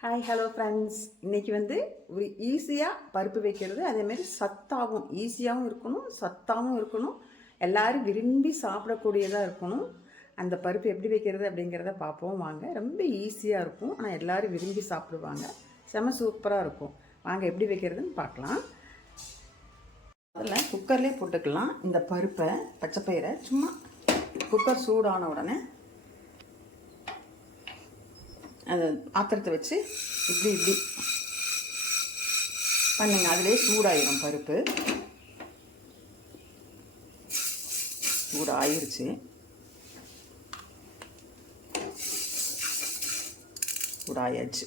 Hi hello friends. இன்றைக்கி ஒரு ஈஸியாக பருப்பு வைக்கிறது, அதேமாரி சத்தாகவும் ஈஸியாகவும் இருக்கணும், சத்தாகவும் இருக்கணும், எல்லோரும் விரும்பி சாப்பிடக்கூடியதாக இருக்கணும். அந்த பருப்பு எப்படி வைக்கிறது அப்படிங்கிறத பார்ப்போம் வாங்க. ரொம்ப ஈஸியாக இருக்கும், ஆனால் எல்லோரும் விரும்பி சாப்பிடுவாங்க. செம சூப்பராக இருக்கும். வாங்க எப்படி வைக்கிறதுன்னு பார்க்கலாம். அதில் குக்கர்லேயே போட்டுக்கலாம். இந்த பருப்பை பச்சைப்பயிரை சும்மா குக்கர் சூடான உடனே அந்த பாத்திரத்தை வச்சு இப்படி இப்படி பண்ணுங்க. அதிலே சூடாயிடும் பருப்பு. சூடாயிருச்சு. சூடாயாச்சு.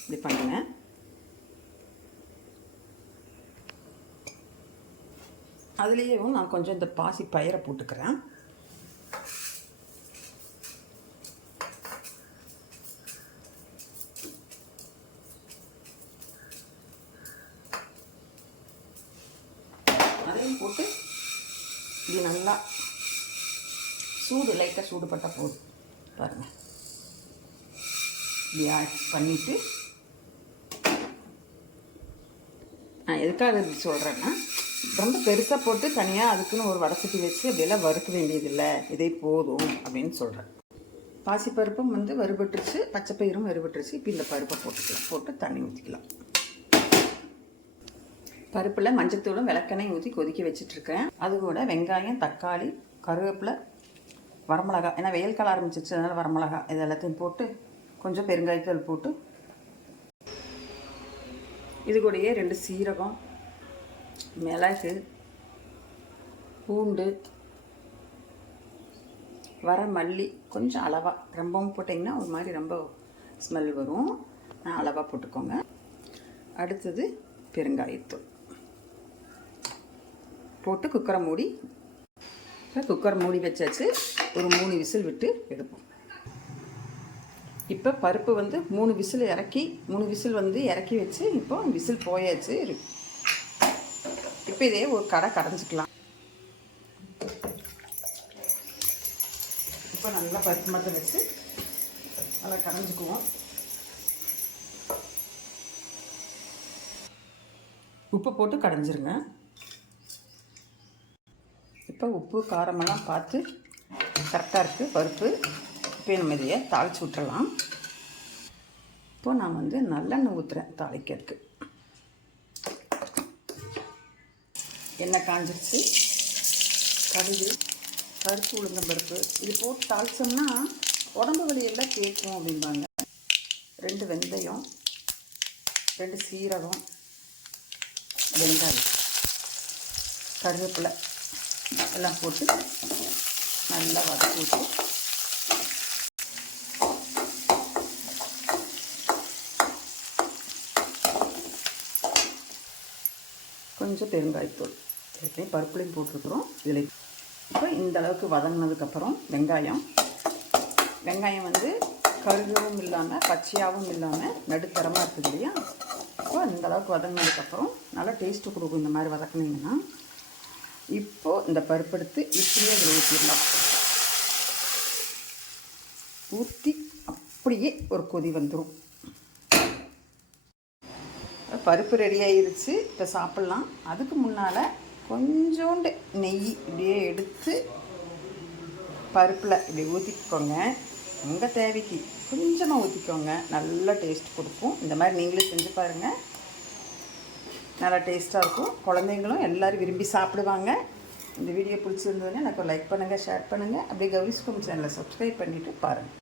இப்படி பண்ணுங்க. அதுலேயும் நான் கொஞ்சம் இந்த பாசி பயிரை போட்டுக்கிறேன். அதையும் போட்டு இப்படி நல்லா லைட்டாக சூடுபட்டால் போதும். பாருங்கள், இப்படி பண்ணிவிட்டு நான் எதுக்காக இப்படி சொல்கிறேன்னா, ரொம்ப பெருசாக போட்டு தனியாக அதுக்குன்னு ஒரு வடசட்டி வச்சு அப்படியெல்லாம் வறுக்க வேண்டியதில்லை, இதே போதும் அப்படின்னு சொல்கிறேன். பாசிப்பருப்பும் வறுபட்டுருச்சு, பச்சைப்பயிரும் வறுபட்டுருச்சு. இப்போ இந்த பருப்பை போட்டுக்கலாம். போட்டு தண்ணி ஊற்றிக்கலாம். பருப்பில் மஞ்சத்தூளும் விளக்கெண்ணையும் ஊற்றி கொதிக்க வச்சிட்ருக்கேன். அது கூட வெங்காயம், தக்காளி, கருவேப்பிலை, வரமிளகா, ஏன்னா வெயில் காலம் ஆரம்பிச்சிச்சு, அதனால் வரமிளகா இது எல்லாத்தையும் போட்டு கொஞ்சம் பெருங்காயத்தூள் போட்டு, இது கூடயே 2 சீரகம், மிளகு, பூண்டு, மல்லி கொஞ்சம் அளவாக, ரொம்பவும் போட்டிங்கன்னா ஒரு மாதிரி ரொம்ப ஸ்மெல் வரும், அளவாக போட்டுக்கோங்க. அடுத்தது பெருங்காயத்தூள் போட்டு குக்கரை மூடி வச்சாச்சு. ஒரு 3 விசில் விட்டு எடுப்போம். இப்போ பருப்பு 3 விசில் இறக்கி வச்சு இப்போ விசில் போயாச்சு. இப்போ இதே ஒரு கடைஞ்சிக்கலாம். இப்போ நல்லா பருப்பு மட்டும் வச்சு நல்லா கடைஞ்சிக்குவோம். உப்பு போட்டு கடைஞ்சிருங்க. இப்போ உப்பு காரமெல்லாம் பார்த்து கரெக்டாக இருக்குது பருப்பு. இப்போ நம்ம இதையை தாளித்து விட்டுறலாம். இப்போ நான் நல்லெண்ணெய் ஊற்றுறேன் தாளிக்கிறதுக்கு. எண்ணெய் காஞ்சிருச்சு. கடுகு, பருப்பு, உளுந்தம் பருப்பு இது போட்டு தாளித்தோம்னா உடம்பு வலியெல்லாம் கேட்கும் அப்படிம்பாங்க. 2 வெந்தயம், 2 சீரகம், வெங்காயம், கருவேப்பிலை எல்லாம் போட்டு நல்லா வதக்கி விட்டு கொஞ்சம் பெருங்காயத்தூள் எல்லாத்தையும் பருப்புலையும் போட்டுருக்குறோம். இதில் இப்போ இந்த அளவுக்கு வதங்கினதுக்கப்புறம் வெங்காயம் கருகவும் இல்லாமல் பச்சையாகவும் இல்லாமல் நடுத்தரமாக இருக்குது இல்லையா. இப்போ இந்த அளவுக்கு வதங்கினதுக்கப்புறம் நல்லா டேஸ்ட்டு கொடுக்கும் இந்த மாதிரி வதக்குனீங்கன்னா. இப்போது இந்த பருப்பு எடுத்து இப்படியே அதில் ஊற்றிடலாம். ஊற்றி அப்படியே ஒரு கொதி வந்துடும். பருப்பு ரெடி ஆகிருச்சு. இப்போ சாப்பிட்லாம். அதுக்கு முன்னால் கொஞ்சோண்டு நெய் இப்படியே எடுத்து பருப்பில் இப்படி ஊற்றிக்கோங்க. உங்கள் தேவைக்கு கொஞ்சமாக ஊற்றிக்கோங்க. நல்லா டேஸ்ட் கொடுக்கும். இந்த மாதிரி நீங்களே செஞ்சு பாருங்கள். நல்லா டேஸ்ட்டாக இருக்கும். குழந்தைங்களும் எல்லோரும் விரும்பி சாப்பிடுவாங்க. இந்த வீடியோ பிடிச்சிருந்ததுன்னா எனக்கு லைக் பண்ணுங்கள், ஷேர் பண்ணுங்கள். அப்படியே கௌரிஸ் குடும்பம் சேனலை சப்ஸ்கிரைப் பண்ணிவிட்டு பாருங்கள்.